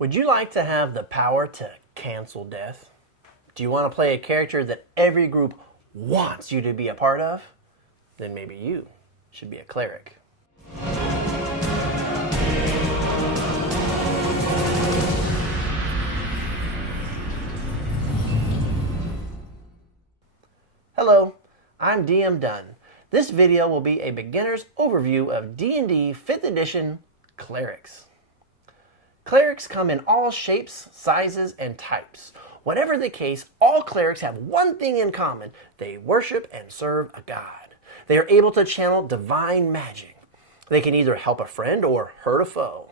Would you like to have the power to cancel death? Do you want to play a character that every group wants you to be a part of? Then maybe you should be a cleric. Hello, I'm DM Dunn. This video will be a beginner's overview of D&D 5th edition Clerics. Clerics come in all shapes, sizes, and types. Whatever the case, all clerics have one thing in common. They worship and serve a god. They are able to channel divine magic. They can either help a friend or hurt a foe.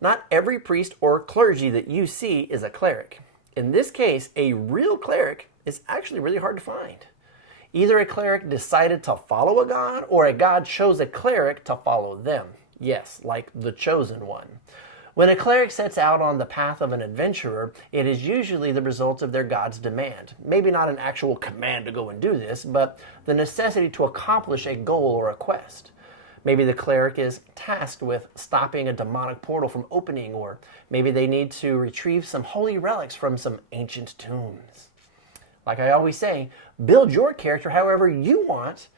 Not every priest or clergy that you see is a cleric. In this case, a real cleric is actually really hard to find. Either a cleric decided to follow a god, or a god chose a cleric to follow them. Yes, like the chosen one. When a cleric sets out on the path of an adventurer, it is usually the result of their god's demand. Maybe not an actual command to go and do this, but the necessity to accomplish a goal or a quest. Maybe the cleric is tasked with stopping a demonic portal from opening, or maybe they need to retrieve some holy relics from some ancient tombs. Like I always say, build your character however you want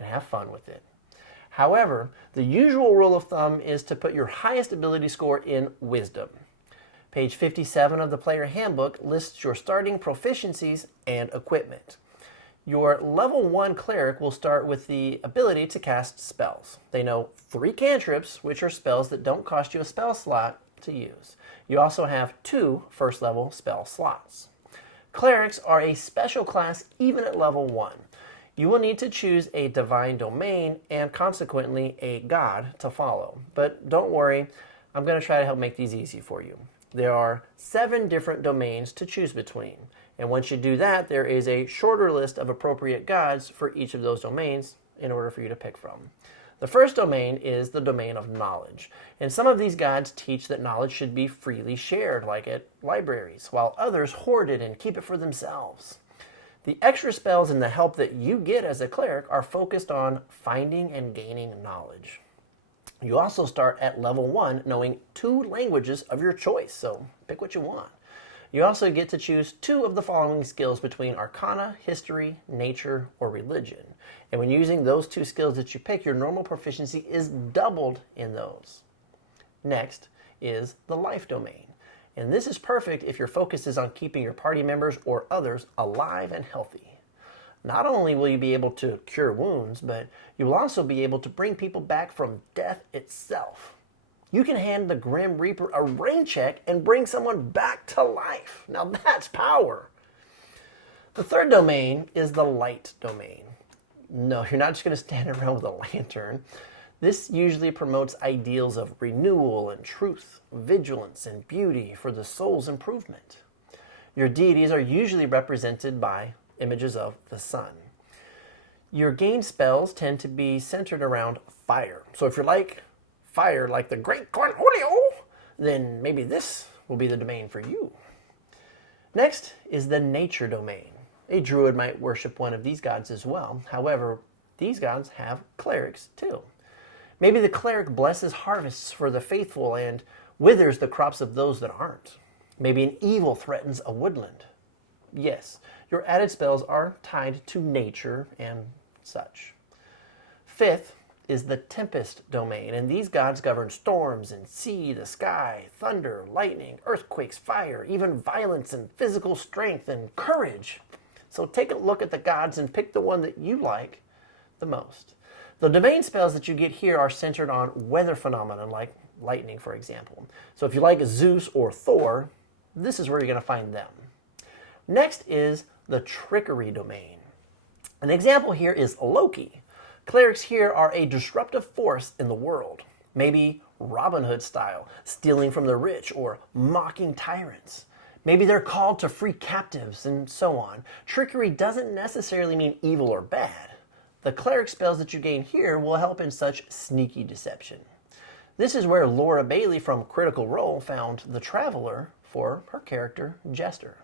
and have fun with it. However, the usual rule of thumb is to put your highest ability score in Wisdom. Page 57 of the Player Handbook lists your starting proficiencies and equipment. Your level 1 cleric will start with the ability to cast spells. They know 3 cantrips, which are spells that don't cost you a spell slot to use. You also have 2 first level spell slots. Clerics are a special class even at level 1. You will need to choose a divine domain and consequently a god to follow. But don't worry, I'm going to try to help make these easy for you. There are 7 different domains to choose between. And once you do that, there is a shorter list of appropriate gods for each of those domains in order for you to pick from. The first domain is the domain of knowledge. And some of these gods teach that knowledge should be freely shared, like at libraries, while others hoard it and keep it for themselves. The extra spells and the help that you get as a cleric are focused on finding and gaining knowledge. You also start at level 1 knowing 2 languages of your choice, so pick what you want. You also get to choose 2 of the following skills between Arcana, History, Nature, or Religion. And when using those 2 skills that you pick, your normal proficiency is doubled in those. Next is the Life domain. And this is perfect if your focus is on keeping your party members or others alive and healthy. Not only will you be able to cure wounds, but you will also be able to bring people back from death itself. You can hand the Grim Reaper a rain check and bring someone back to life. Now that's power. The third domain is the Light domain. No, you're not just going to stand around with a lantern. This usually promotes ideals of renewal and truth, vigilance and beauty for the soul's improvement. Your deities are usually represented by images of the sun. Your gain spells tend to be centered around fire. So if you're like fire, like the great Cornholio, then maybe this will be the domain for you. Next is the Nature domain. A druid might worship one of these gods as well. However, these gods have clerics too. Maybe the cleric blesses harvests for the faithful and withers the crops of those that aren't. Maybe an evil threatens a woodland. Yes, your added spells are tied to nature and such. Fifth is the Tempest domain, and these gods govern storms and sea, the sky, thunder, lightning, earthquakes, fire, even violence and physical strength and courage. So take a look at the gods and pick the one that you like the most. The domain spells that you get here are centered on weather phenomena, like lightning, for example. So if you like Zeus or Thor, this is where you're going to find them. Next is the Trickery domain. An example here is Loki. Clerics here are a disruptive force in the world. Maybe Robin Hood style, stealing from the rich or mocking tyrants. Maybe they're called to free captives and so on. Trickery doesn't necessarily mean evil or bad. The cleric spells that you gain here will help in such sneaky deception. This is where Laura Bailey from Critical Role found the Traveler for her character, Jester.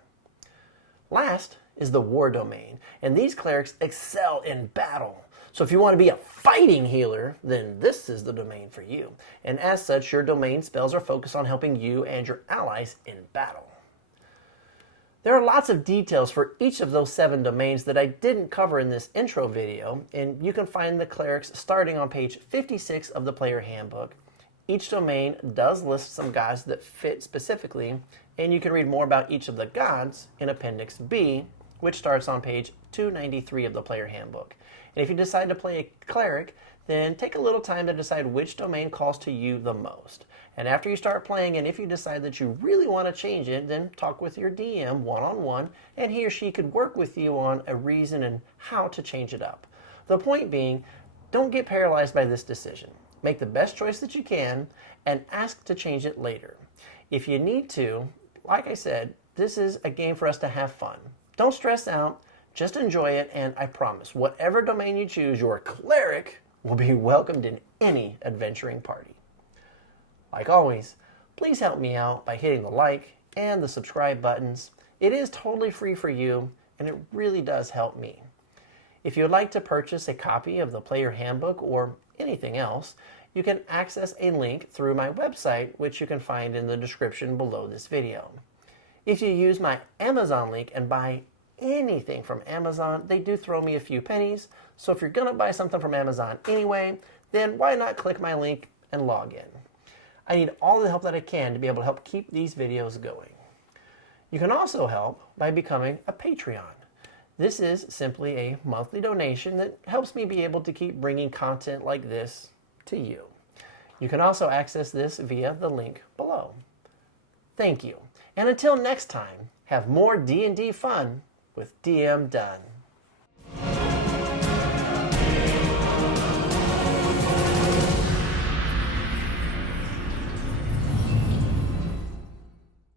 Last is the War domain, and these clerics excel in battle. So if you want to be a fighting healer, then this is the domain for you. And as such, your domain spells are focused on helping you and your allies in battle. There are lots of details for each of those 7 domains that I didn't cover in this intro video, and you can find the clerics starting on page 56 of the player handbook. Each domain does list some gods that fit specifically, and you can read more about each of the gods in Appendix B, which starts on page 293 of the player handbook. And if you decide to play a cleric, then take a little time to decide which domain calls to you the most. And after you start playing, and if you decide that you really want to change it, then talk with your DM one-on-one, and he or she could work with you on a reason and how to change it up. The point being, don't get paralyzed by this decision. Make the best choice that you can, and ask to change it later. If you need to, like I said, this is a game for us to have fun. Don't stress out, just enjoy it, and I promise, whatever domain you choose, your cleric will be welcomed in any adventuring party. Like always, please help me out by hitting the like and the subscribe buttons. It is totally free for you, and it really does help me. If you would like to purchase a copy of the player handbook or anything else, you can access a link through my website, which you can find in the description below this video. If you use my Amazon link and buy anything from Amazon, they do throw me a few pennies. So if you're going to buy something from Amazon anyway, then why not click my link and log in? I need all the help that I can to be able to help keep these videos going. You can also help by becoming a Patreon. This is simply a monthly donation that helps me be able to keep bringing content like this to you. You can also access this via the link below. Thank you. And until next time, have more D&D fun with DM Dunn.